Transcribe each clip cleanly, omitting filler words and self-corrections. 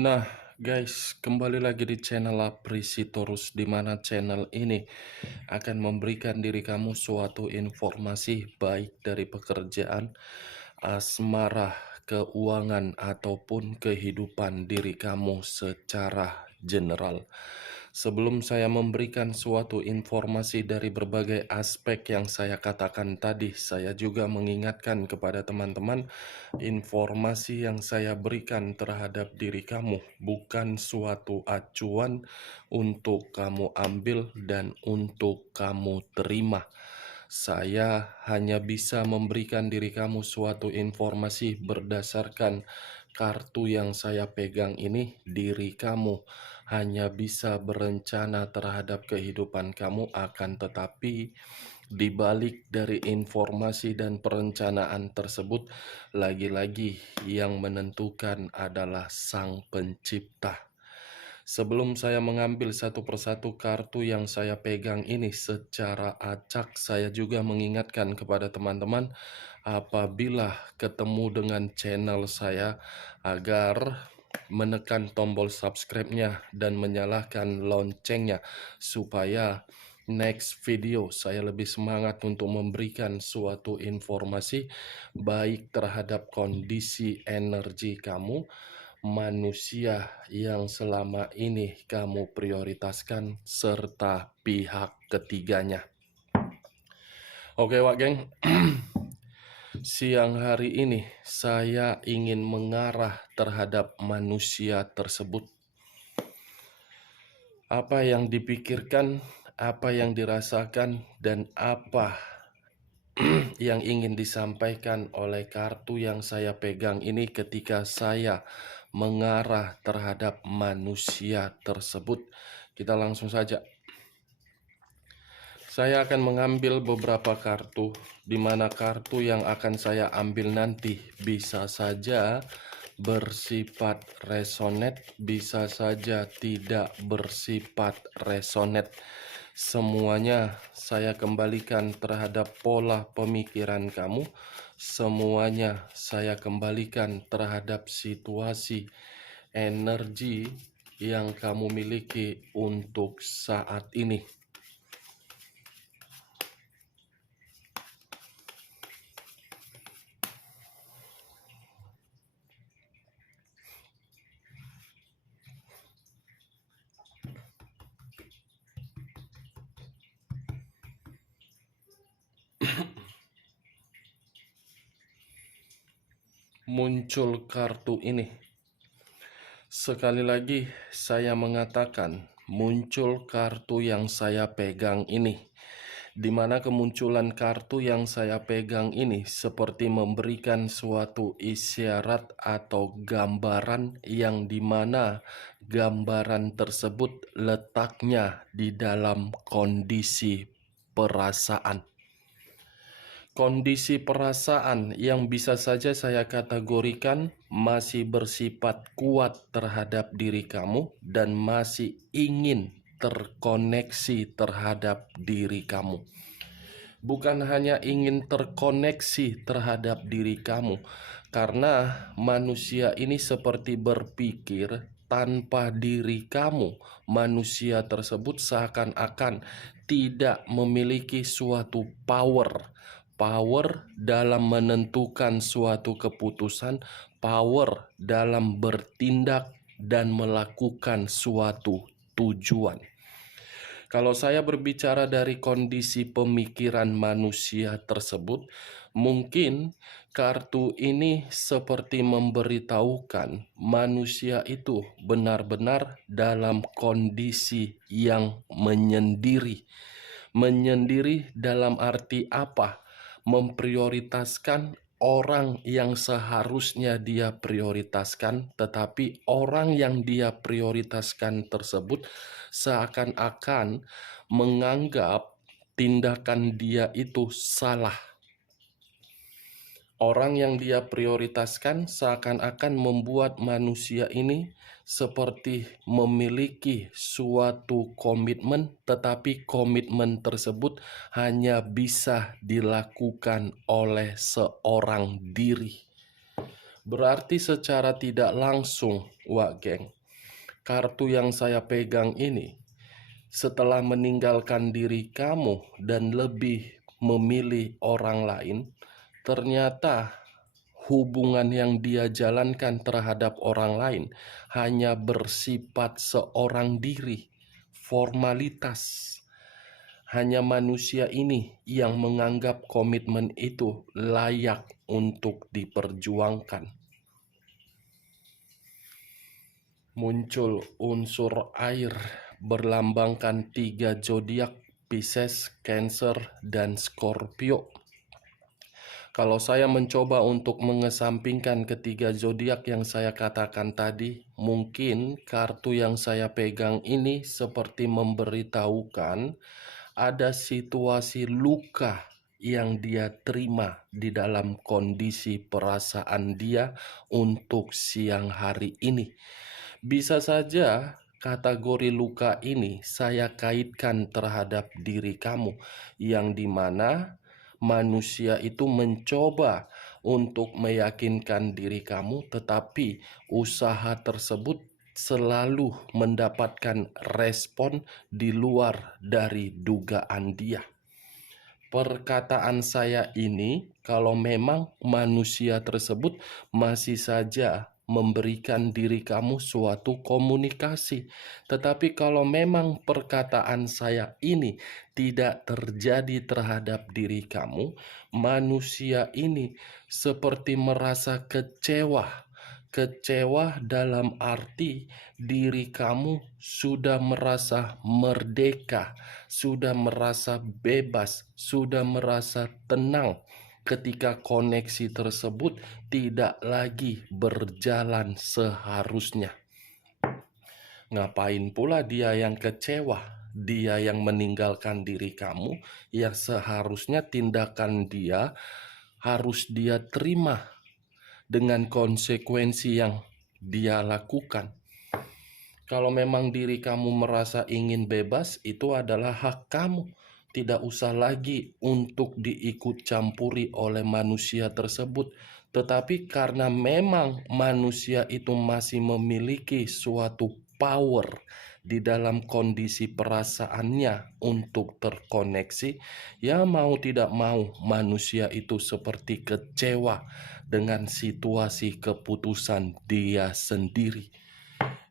Nah, guys, kembali lagi di channel Aprisitorus, di mana channel ini akan memberikan diri kamu suatu informasi baik dari pekerjaan, asmara, keuangan, ataupun kehidupan diri kamu secara general. Sebelum saya memberikan suatu informasi dari berbagai aspek yang saya katakan tadi, saya juga mengingatkan kepada teman-teman, informasi yang saya berikan terhadap diri kamu bukan suatu acuan untuk kamu ambil dan untuk kamu terima. Saya hanya bisa memberikan diri kamu suatu informasi berdasarkan kartu yang saya pegang ini. Diri kamu hanya bisa berencana terhadap kehidupan kamu, akan tetapi di balik dari informasi dan perencanaan tersebut, lagi-lagi yang menentukan adalah Sang Pencipta. Sebelum saya mengambil satu persatu kartu yang saya pegang ini secara acak, saya juga mengingatkan kepada teman-teman apabila ketemu dengan channel saya agar menekan tombol subscribe-nya dan menyalakan loncengnya supaya next video saya lebih semangat untuk memberikan suatu informasi baik terhadap kondisi energi kamu, manusia yang selama ini kamu prioritaskan, serta pihak ketiganya. Oke Wak Geng, siang hari ini saya ingin mengarah terhadap manusia tersebut. Apa yang dipikirkan, apa yang dirasakan, dan apa yang ingin disampaikan oleh kartu yang saya pegang ini ketika saya mengarah terhadap manusia tersebut. Kita langsung saja. Saya akan mengambil beberapa kartu, di mana kartu yang akan saya ambil nanti bisa saja bersifat resonate, bisa saja tidak bersifat resonate. Semuanya saya kembalikan terhadap pola pemikiran kamu. Semuanya saya kembalikan terhadap situasi energi yang kamu miliki untuk saat ini. Muncul kartu ini. Sekali lagi saya mengatakan, muncul kartu yang saya pegang ini, di mana kemunculan kartu yang saya pegang ini seperti memberikan suatu isyarat atau gambaran yang dimana gambaran tersebut letaknya di dalam kondisi perasaan. Kondisi perasaan yang bisa saja saya kategorikan masih bersifat kuat terhadap diri kamu dan masih ingin terkoneksi terhadap diri kamu. Bukan hanya ingin terkoneksi terhadap diri kamu, karena manusia ini seperti berpikir tanpa diri kamu, manusia tersebut seakan-akan tidak memiliki suatu power dalam menentukan suatu keputusan, power dalam bertindak dan melakukan suatu tujuan. Kalau saya berbicara dari kondisi pemikiran manusia tersebut, mungkin kartu ini seperti memberitahukan manusia itu benar-benar dalam kondisi yang menyendiri. Menyendiri dalam arti apa? Memprioritaskan orang yang seharusnya dia prioritaskan, tetapi orang yang dia prioritaskan tersebut seakan-akan menganggap tindakan dia itu salah. Orang yang dia prioritaskan seakan-akan membuat manusia ini seperti memiliki suatu komitmen, tetapi komitmen tersebut hanya bisa dilakukan oleh seorang diri. Berarti secara tidak langsung, Wak Geng, kartu yang saya pegang ini setelah meninggalkan diri kamu dan lebih memilih orang lain, ternyata hubungan yang dia jalankan terhadap orang lain hanya bersifat seorang diri, formalitas. Hanya manusia ini yang menganggap komitmen itu layak untuk diperjuangkan. Muncul unsur air berlambangkan 3 zodiak, Pisces, Cancer, dan Scorpio. Kalau saya mencoba untuk mengesampingkan ketiga zodiak yang saya katakan tadi, mungkin kartu yang saya pegang ini seperti memberitahukan ada situasi luka yang dia terima di dalam kondisi perasaan dia untuk siang hari ini. Bisa saja kategori luka ini saya kaitkan terhadap diri kamu, yang dimana manusia itu mencoba untuk meyakinkan diri kamu, tetapi usaha tersebut selalu mendapatkan respon di luar dari dugaan dia. Perkataan saya ini, kalau memang manusia tersebut masih saja memberikan diri kamu suatu komunikasi, tetapi kalau memang perkataan saya ini tidak terjadi terhadap diri kamu, manusia ini seperti merasa kecewa. Kecewa dalam arti diri kamu sudah merasa merdeka, sudah merasa bebas, sudah merasa tenang ketika koneksi tersebut tidak lagi berjalan seharusnya. Ngapain pula dia yang kecewa? Dia yang meninggalkan diri kamu, yang seharusnya tindakan dia harus dia terima dengan konsekuensi yang dia lakukan. Kalau memang diri kamu merasa ingin bebas, itu adalah hak kamu. Tidak usah lagi untuk diikut campuri oleh manusia tersebut. Tetapi karena memang manusia itu masih memiliki suatu power di dalam kondisi perasaannya untuk terkoneksi, ya mau tidak mau manusia itu seperti kecewa dengan situasi keputusan dia sendiri.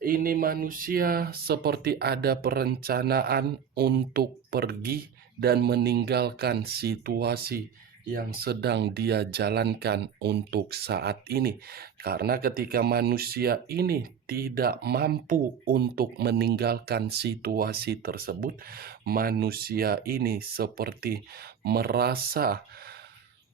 Ini manusia seperti ada perencanaan untuk pergi dan meninggalkan situasi yang sedang dia jalankan untuk saat ini. Karena ketika manusia ini tidak mampu untuk meninggalkan situasi tersebut, manusia ini seperti merasa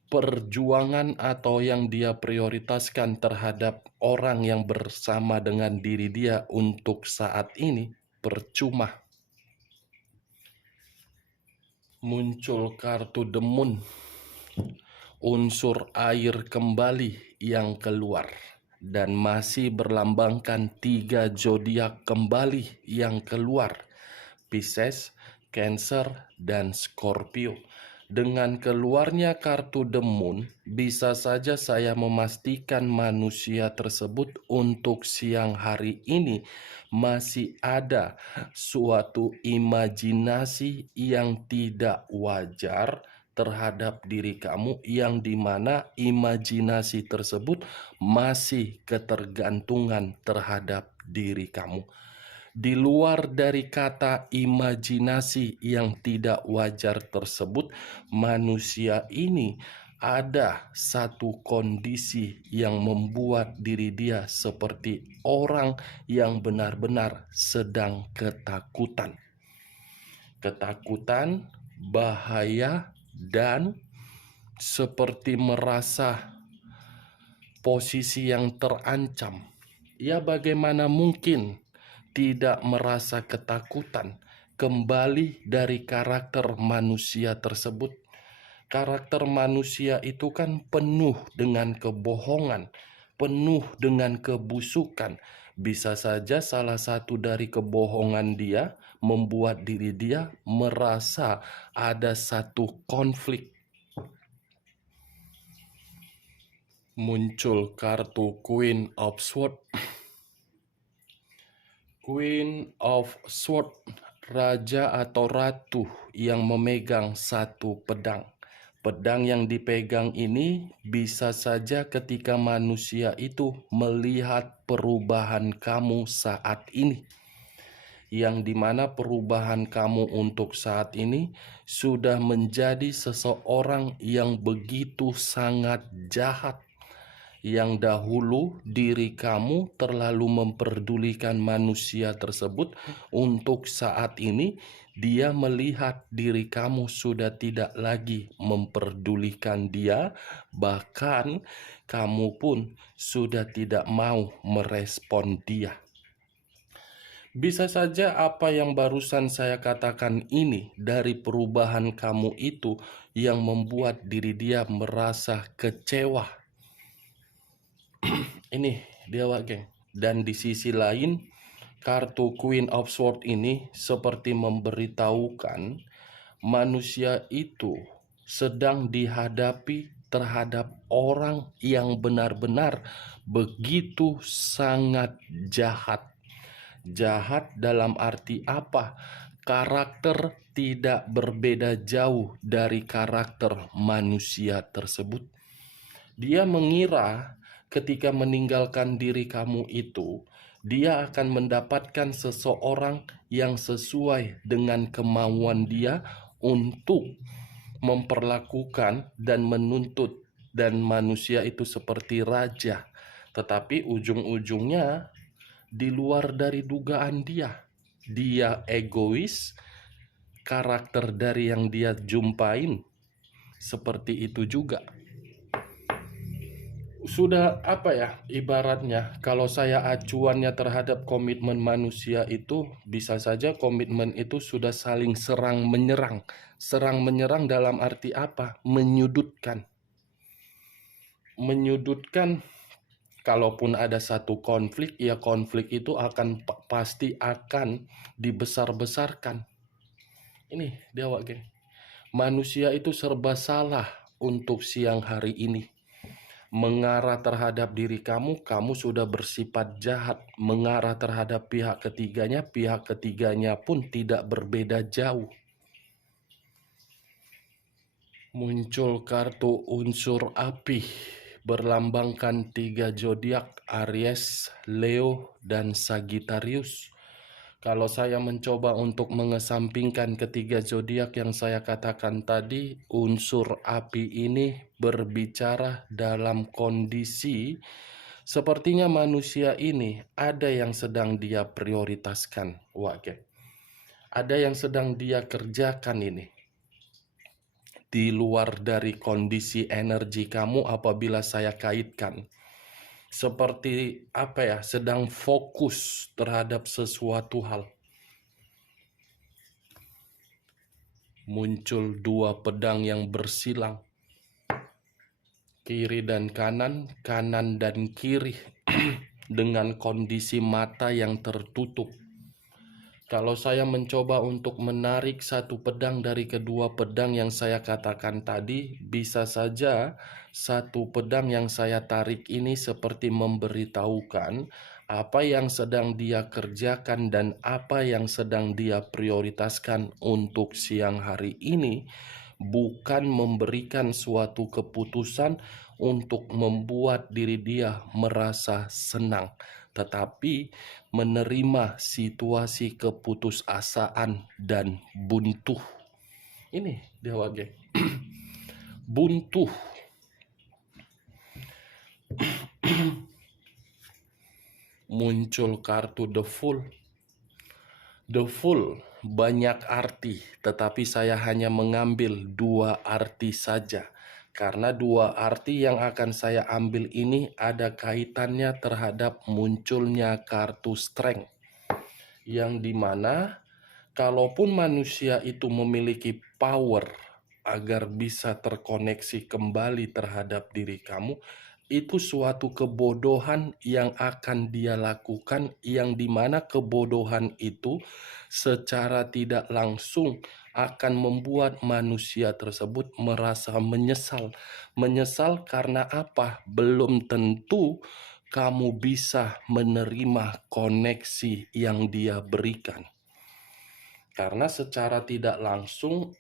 perjuangan atau yang dia prioritaskan terhadap orang yang bersama dengan diri dia untuk saat ini percuma. Muncul kartu The Moon, unsur air kembali yang keluar, dan masih berlambangkan 3 zodiak kembali yang keluar, Pisces, Cancer, dan Scorpio. Dengan keluarnya kartu The Moon, bisa saja saya memastikan manusia tersebut untuk siang hari ini masih ada suatu imajinasi yang tidak wajar terhadap diri kamu, yang dimana imajinasi tersebut masih ketergantungan terhadap diri kamu. Di luar dari kata imajinasi yang tidak wajar tersebut, manusia ini ada satu kondisi yang membuat diri dia seperti orang yang benar-benar sedang ketakutan. Ketakutan, bahaya, dan seperti merasa posisi yang terancam. Ya, bagaimana mungkin tidak merasa ketakutan? Kembali dari karakter manusia tersebut. Karakter manusia itu kan penuh dengan kebohongan, penuh dengan kebusukan. Bisa saja salah satu dari kebohongan dia membuat diri dia merasa ada satu konflik. muncul kartu Queen of Swords. Queen of Swords, raja atau ratu yang memegang satu pedang. Pedang yang dipegang ini bisa saja ketika manusia itu melihat perubahan kamu saat ini. Yang dimana perubahan kamu untuk saat ini sudah menjadi seseorang yang begitu sangat jahat. Yang dahulu diri kamu terlalu memperdulikan manusia tersebut, untuk saat ini dia melihat diri kamu sudah tidak lagi memperdulikan dia, bahkan kamu pun sudah tidak mau merespon dia. Bisa saja apa yang barusan saya katakan ini dari perubahan kamu itu yang membuat diri dia merasa kecewa. Ini dia geng. Dan di sisi lain, kartu Queen of Swords ini seperti memberitahukan manusia itu sedang dihadapi terhadap orang yang benar-benar begitu sangat jahat. Jahat dalam arti apa? Karakter tidak berbeda jauh dari karakter manusia tersebut. Dia mengira ketika meninggalkan diri kamu itu, dia akan mendapatkan seseorang yang sesuai dengan kemauan dia untuk memperlakukan dan menuntut, dan manusia itu seperti raja. Tetapi ujung-ujungnya di luar dari dugaan dia. Dia egois, karakter dari yang dia jumpain seperti itu juga. Sudah apa ya, ibaratnya kalau saya acuannya terhadap komitmen manusia itu, bisa saja komitmen itu sudah saling serang menyerang. Serang menyerang dalam arti apa? Menyudutkan. Menyudutkan, kalaupun ada satu konflik, ya konflik itu akan pasti akan dibesar-besarkan. Ini dia geng. Manusia itu serba salah untuk siang hari ini. Mengarah terhadap diri kamu, kamu sudah bersifat jahat. Mengarah terhadap pihak ketiganya pun tidak berbeda jauh. Muncul kartu unsur api, berlambangkan 3 zodiak, Aries, Leo, dan Sagittarius. Kalau saya mencoba untuk mengesampingkan ketiga zodiak yang saya katakan tadi, unsur api ini berbicara dalam kondisi sepertinya manusia ini ada yang sedang dia prioritaskan, ada yang sedang dia kerjakan ini. Di luar dari kondisi energi kamu apabila saya kaitkan. Seperti apa ya, sedang fokus terhadap sesuatu hal. Muncul 2 pedang yang bersilang, kiri dan kanan, kanan dan kiri, dengan kondisi mata yang tertutup. Kalau saya mencoba untuk menarik satu pedang dari kedua pedang yang saya katakan tadi, bisa saja satu pedang yang saya tarik ini seperti memberitahukan apa yang sedang dia kerjakan dan apa yang sedang dia prioritaskan untuk siang hari ini, bukan memberikan suatu keputusan untuk membuat diri dia merasa senang, tetapi menerima situasi keputusasaan dan buntu. Ini dia geng. Buntu. Muncul kartu The Fool. The Fool banyak arti, tetapi saya hanya mengambil 2 arti saja. Karena 2 arti yang akan saya ambil ini ada kaitannya terhadap munculnya kartu Strength. Yang dimana kalaupun manusia itu memiliki power agar bisa terkoneksi kembali terhadap diri kamu, itu suatu kebodohan yang akan dia lakukan, yang dimana kebodohan itu secara tidak langsung akan membuat manusia tersebut merasa menyesal. Menyesal karena apa? Belum tentu kamu bisa menerima koneksi yang dia berikan. Karena secara tidak langsung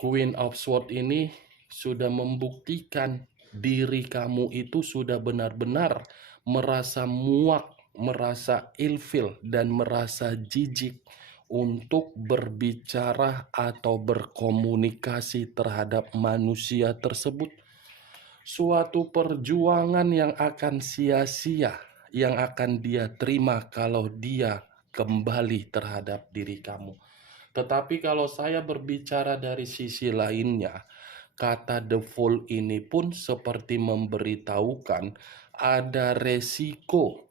Queen of Swords ini sudah membuktikan diri kamu itu sudah benar-benar merasa muak, merasa ilfil, dan merasa jijik untuk berbicara atau berkomunikasi terhadap manusia tersebut. Suatu perjuangan yang akan sia-sia, yang akan dia terima kalau dia kembali terhadap diri kamu. Tetapi kalau saya berbicara dari sisi lainnya, kata the fool ini pun seperti memberitahukan ada resiko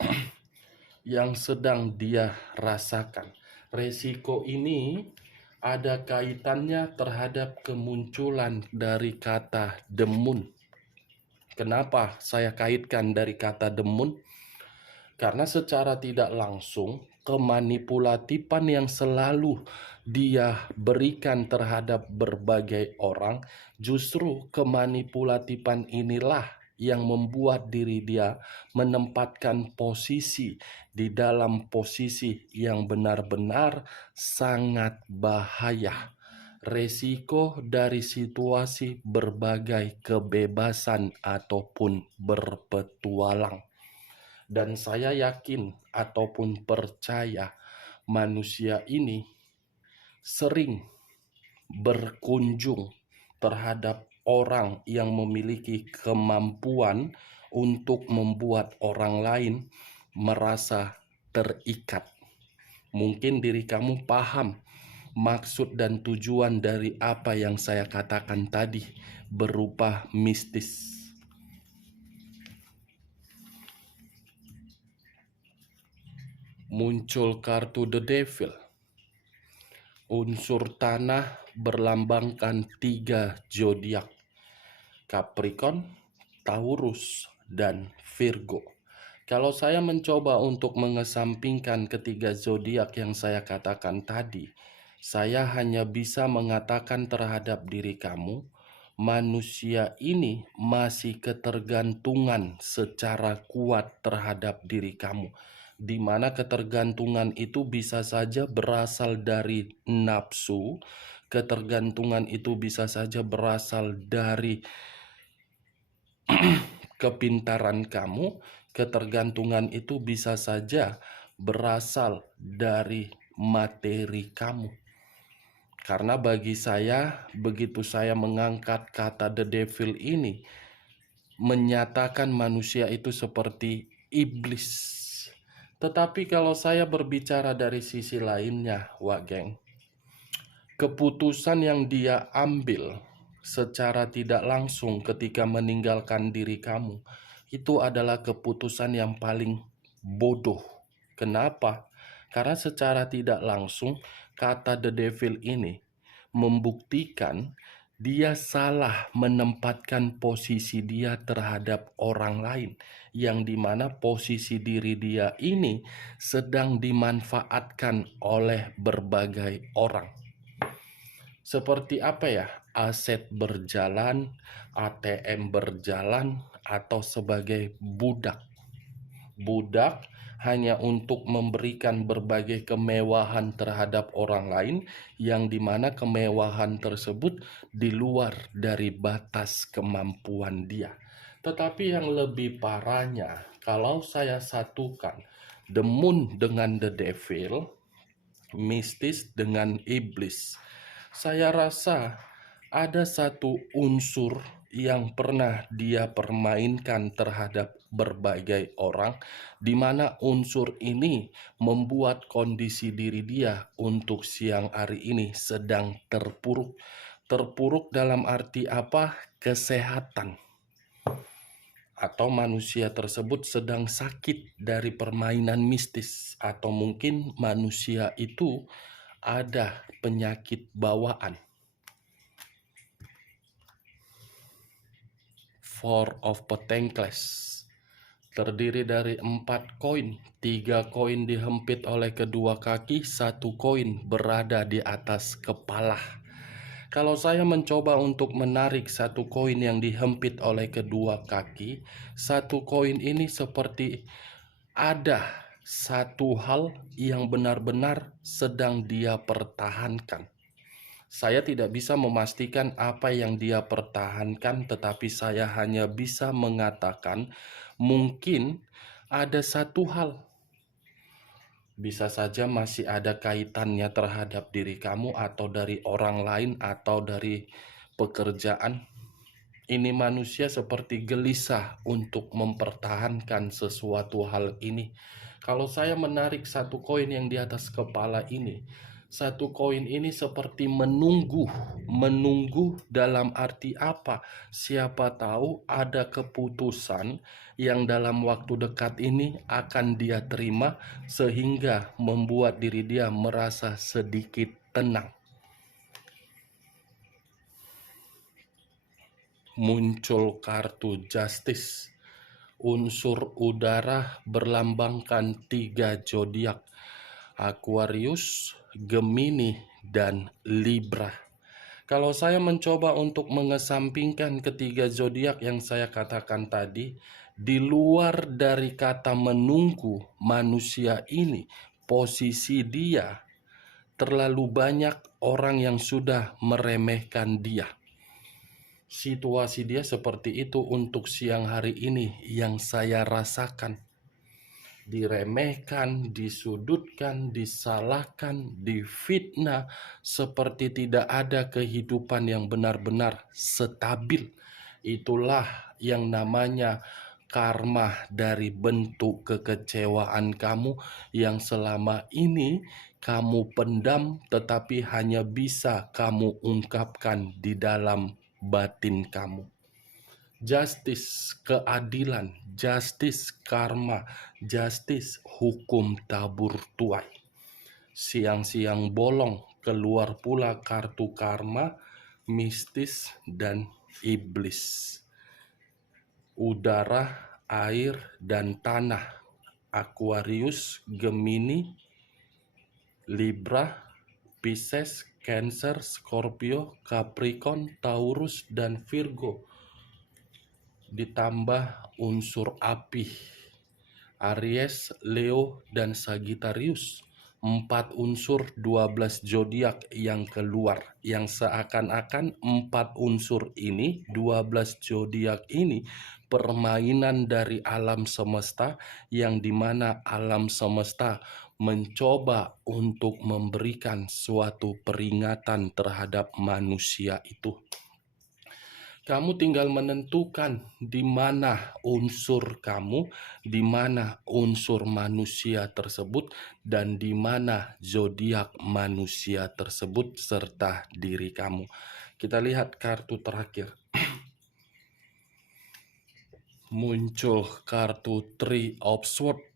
yang sedang dia rasakan. Resiko ini ada kaitannya terhadap kemunculan dari kata the moon. Kenapa saya kaitkan dari kata the moon? Karena secara tidak langsung kemanipulatifan yang selalu dia berikan terhadap berbagai orang, justru kemanipulatifan inilah yang membuat diri dia menempatkan posisi di dalam posisi yang benar-benar sangat bahaya. Resiko dari situasi berbagai kebebasan ataupun berpetualang. Dan saya yakin ataupun percaya manusia ini sering berkunjung terhadap orang yang memiliki kemampuan untuk membuat orang lain merasa terikat. Mungkin diri kamu paham maksud dan tujuan dari apa yang saya katakan tadi berupa mistis. Muncul kartu The Devil. Unsur tanah berlambangkan 3 zodiak: Capricorn, Taurus, dan Virgo. Kalau saya mencoba untuk mengesampingkan ketiga zodiak yang saya katakan tadi, saya hanya bisa mengatakan terhadap diri kamu, manusia ini masih ketergantungan secara kuat terhadap diri kamu, di mana ketergantungan itu bisa saja berasal dari nafsu, ketergantungan itu bisa saja berasal dari kepintaran kamu, ketergantungan itu bisa saja berasal dari materi kamu. Karena bagi saya, begitu saya mengangkat kata the devil ini, menyatakan manusia itu seperti iblis. Tetapi kalau saya berbicara dari sisi lainnya, Wak Geng, keputusan yang dia ambil secara tidak langsung ketika meninggalkan diri kamu, itu adalah keputusan yang paling bodoh. Kenapa? Karena secara tidak langsung kata the devil ini membuktikan dia salah menempatkan posisi dia terhadap orang lain, yang dimana posisi diri dia ini sedang dimanfaatkan oleh berbagai orang. Seperti apa ya? Aset berjalan, ATM berjalan, atau sebagai budak. Budak hanya untuk memberikan berbagai kemewahan terhadap orang lain, yang dimana kemewahan tersebut di luar dari batas kemampuan dia. Tetapi yang lebih parahnya, kalau saya satukan the moon dengan the devil, mistis dengan iblis, saya rasa ada satu unsur yang pernah dia permainkan terhadap berbagai orang, di mana unsur ini membuat kondisi diri dia untuk siang hari ini sedang terpuruk. Terpuruk dalam arti apa? Kesehatan. Atau manusia tersebut sedang sakit dari permainan mistis, atau mungkin manusia itu ada penyakit bawaan. Four of Pentacles. Terdiri dari 4 koin, 3 koin dihempit oleh kedua kaki, 1 koin berada di atas kepala. Kalau saya mencoba untuk menarik 1 koin yang dihempit oleh kedua kaki, 1 koin ini seperti ada satu hal yang benar-benar sedang dia pertahankan. Saya tidak bisa memastikan apa yang dia pertahankan, tetapi saya hanya bisa mengatakan mungkin ada satu hal. Bisa saja masih ada kaitannya terhadap diri kamu atau dari orang lain atau dari pekerjaan. Ini manusia seperti gelisah untuk mempertahankan sesuatu hal ini. Kalau saya menarik 1 koin yang di atas kepala ini, 1 koin ini seperti menunggu dalam arti apa? Siapa tahu ada keputusan yang dalam waktu dekat ini akan dia terima sehingga membuat diri dia merasa sedikit tenang. Muncul kartu Justice. Unsur udara berlambangkan 3 zodiak: Aquarius, Gemini, dan Libra. Kalau saya mencoba untuk mengesampingkan ketiga zodiak yang saya katakan tadi, di luar dari kata menunggu, manusia ini, posisi dia, terlalu banyak orang yang sudah meremehkan dia. Situasi dia seperti itu untuk siang hari ini yang saya rasakan. Diremehkan, disudutkan, disalahkan, difitnah, seperti tidak ada kehidupan yang benar-benar stabil. Itulah yang namanya karma dari bentuk kekecewaan kamu yang selama ini kamu pendam, tetapi hanya bisa kamu ungkapkan di dalam batin kamu. Justice, keadilan, justice, karma, justice, hukum tabur tuai. Siang-siang bolong keluar pula kartu karma, mistis, dan iblis. Udara, air, dan tanah. Aquarius, Gemini, Libra, Pisces, Cancer, Scorpio, Capricorn, Taurus, dan Virgo. Ditambah unsur api, Aries, Leo, dan Sagittarius. 4 unsur 12 zodiak yang keluar, yang seakan-akan 4 unsur ini, 12 zodiak ini permainan dari alam semesta, yang dimana alam semesta mencoba untuk memberikan suatu peringatan terhadap manusia itu. Kamu tinggal menentukan di mana unsur kamu, di mana unsur manusia tersebut, dan di mana zodiak manusia tersebut serta diri kamu. Kita lihat kartu terakhir. Muncul kartu Three of Swords.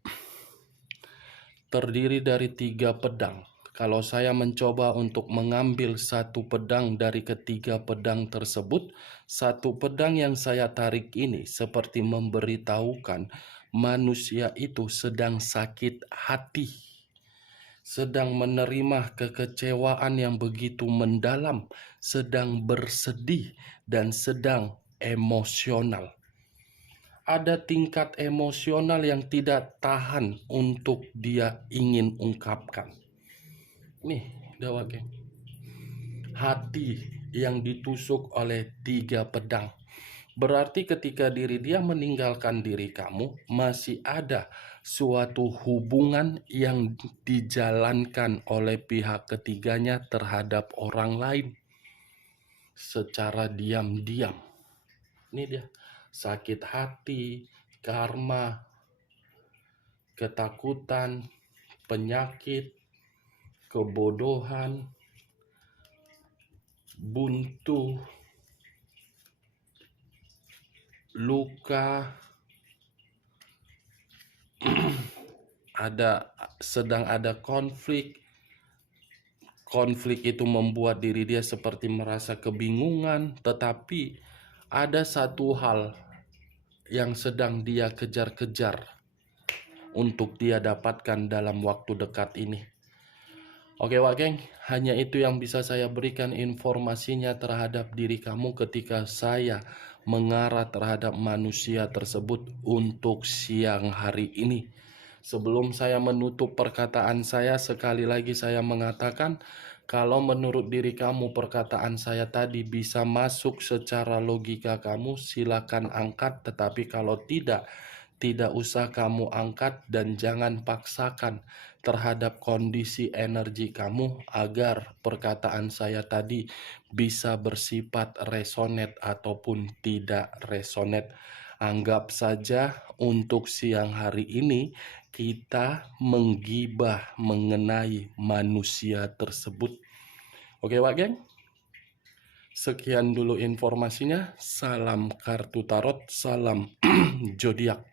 Terdiri dari 3 pedang. Kalau saya mencoba untuk mengambil 1 pedang dari ketiga pedang tersebut, 1 pedang yang saya tarik ini seperti memberitahukan manusia itu sedang sakit hati, sedang menerima kekecewaan yang begitu mendalam, sedang bersedih, dan sedang emosional. Ada tingkat emosional yang tidak tahan untuk dia ingin ungkapkan. Nih, dewa geng. Hati yang ditusuk oleh 3 pedang. Berarti ketika diri dia meninggalkan diri kamu, masih ada suatu hubungan yang dijalankan oleh pihak ketiganya terhadap orang lain secara diam-diam. Ini dia, sakit hati, karma, ketakutan, penyakit, kebodohan, buntu, luka, sedang ada konflik. Konflik itu membuat diri dia seperti merasa kebingungan, tetapi ada satu hal yang sedang dia kejar-kejar untuk dia dapatkan dalam waktu dekat ini. Oke Wak Geng, hanya itu yang bisa saya berikan informasinya terhadap diri kamu ketika saya mengarah terhadap manusia tersebut untuk siang hari ini. Sebelum saya menutup perkataan saya, sekali lagi saya mengatakan, kalau menurut diri kamu perkataan saya tadi bisa masuk secara logika kamu, silakan angkat. Tetapi kalau tidak usah kamu angkat dan jangan paksakan terhadap kondisi energi kamu agar perkataan saya tadi bisa bersifat resonate ataupun tidak resonate. Anggap saja untuk siang hari ini kita menggibah mengenai manusia tersebut. Oke, Wak Geng? Sekian dulu informasinya. Salam kartu tarot, salam zodiak.